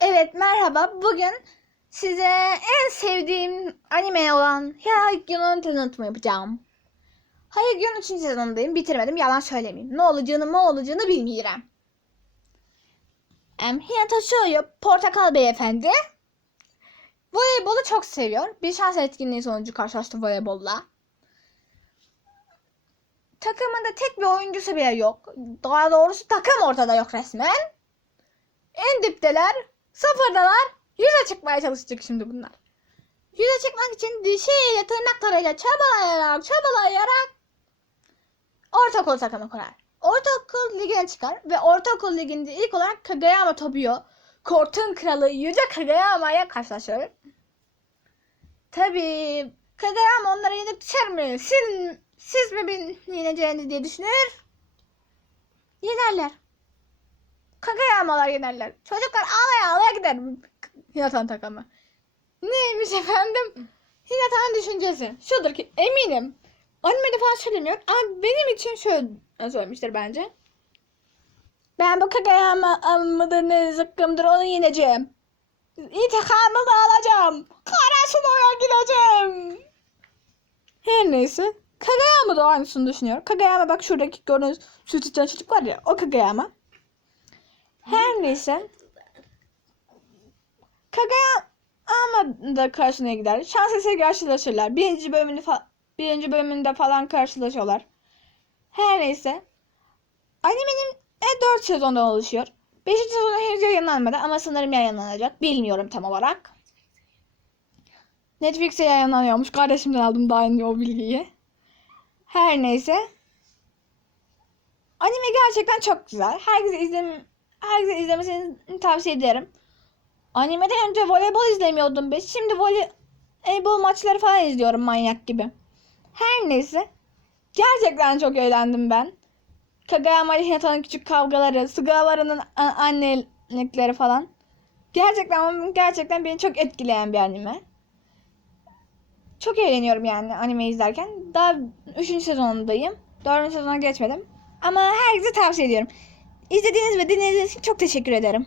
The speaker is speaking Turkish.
Evet merhaba. Bugün size en sevdiğim anime olan Haikyuu'nun tanıtımı yapacağım. Haikyuu'nun 3. sezonundayım. Bitirmedim. Yalan söylemeyeyim. Ne olacağını ne olacağını bilmiyorum. Em, Hinata Shoyo, Portakal Beyefendi. Voleybolu çok seviyor. Bir şans etkinliği sonucu karşılaştı voleybolla. Takımında tek bir oyuncusu bile yok. Daha doğrusu takım ortada yok resmen. En dipteler. Sıfırdalar. Yüze çıkmaya çalışacak şimdi bunlar. Yüze çıkmak için dişiyle tırnaklarıyla çabalayarak çabalayarak ortaokul takımı kurar. Ortaokul ligine çıkar ve ortaokul liginde ilk olarak Kageyama Tobio, Kortun Kralı Yüce Kageyama'ya karşılaşır. Tabii Kageyama onlara yenik düşer mi? Siz, siz mi yeneceğiniz diye düşünür. Yenerler. Kageyamalar yenerler. Çocuklar ağlaya ağlaya gider Hinatan takımı. Neymiş efendim? Hinata'nın düşüncesi. Şudur ki eminim. Animede falan söylemiyor ama benim için şöyle söylemiştir bence. Ben bu Kageyama mıdır ne zıkkımdır onu yeneceğim. İntikamımı alacağım. Karasuno'ya gideceğim. Her neyse. Kageyama da aynısını düşünüyor. Kageyama bak şuradaki gördüğünüz süt içen çocuk var ya o Kageyama. Her neyse. Kageyama da karşına gider. Şans eseri karşılaşırlar. Birinci bölümünde, fa- birinci bölümünde falan karşılaşıyorlar. Her neyse. Animenin e, 4 sezondan oluşuyor. 5. sezonu henüz yayınlanmadı ama sanırım yayınlanacak. Bilmiyorum tam olarak. Netflix'e yayınlanıyormuş. Kardeşimden aldım daha yeni o bilgiyi. Her neyse. Anime gerçekten çok güzel. Herkese izlem herkese izlemesini tavsiye ederim. Animeden önce voleybol izlemiyordum ben. Şimdi voleybol maçları falan izliyorum manyak gibi. Her neyse. Gerçekten çok eğlendim ben. Kageyama ile Hinata'nın küçük kavgaları, Sugawara'nın annelikleri falan. Gerçekten gerçekten beni çok etkileyen bir anime. Çok eğleniyorum yani anime izlerken. Daha 3. sezonundayım. 4. sezona geçmedim. Ama herkese tavsiye ediyorum. İzlediğiniz ve dinlediğiniz için çok teşekkür ederim.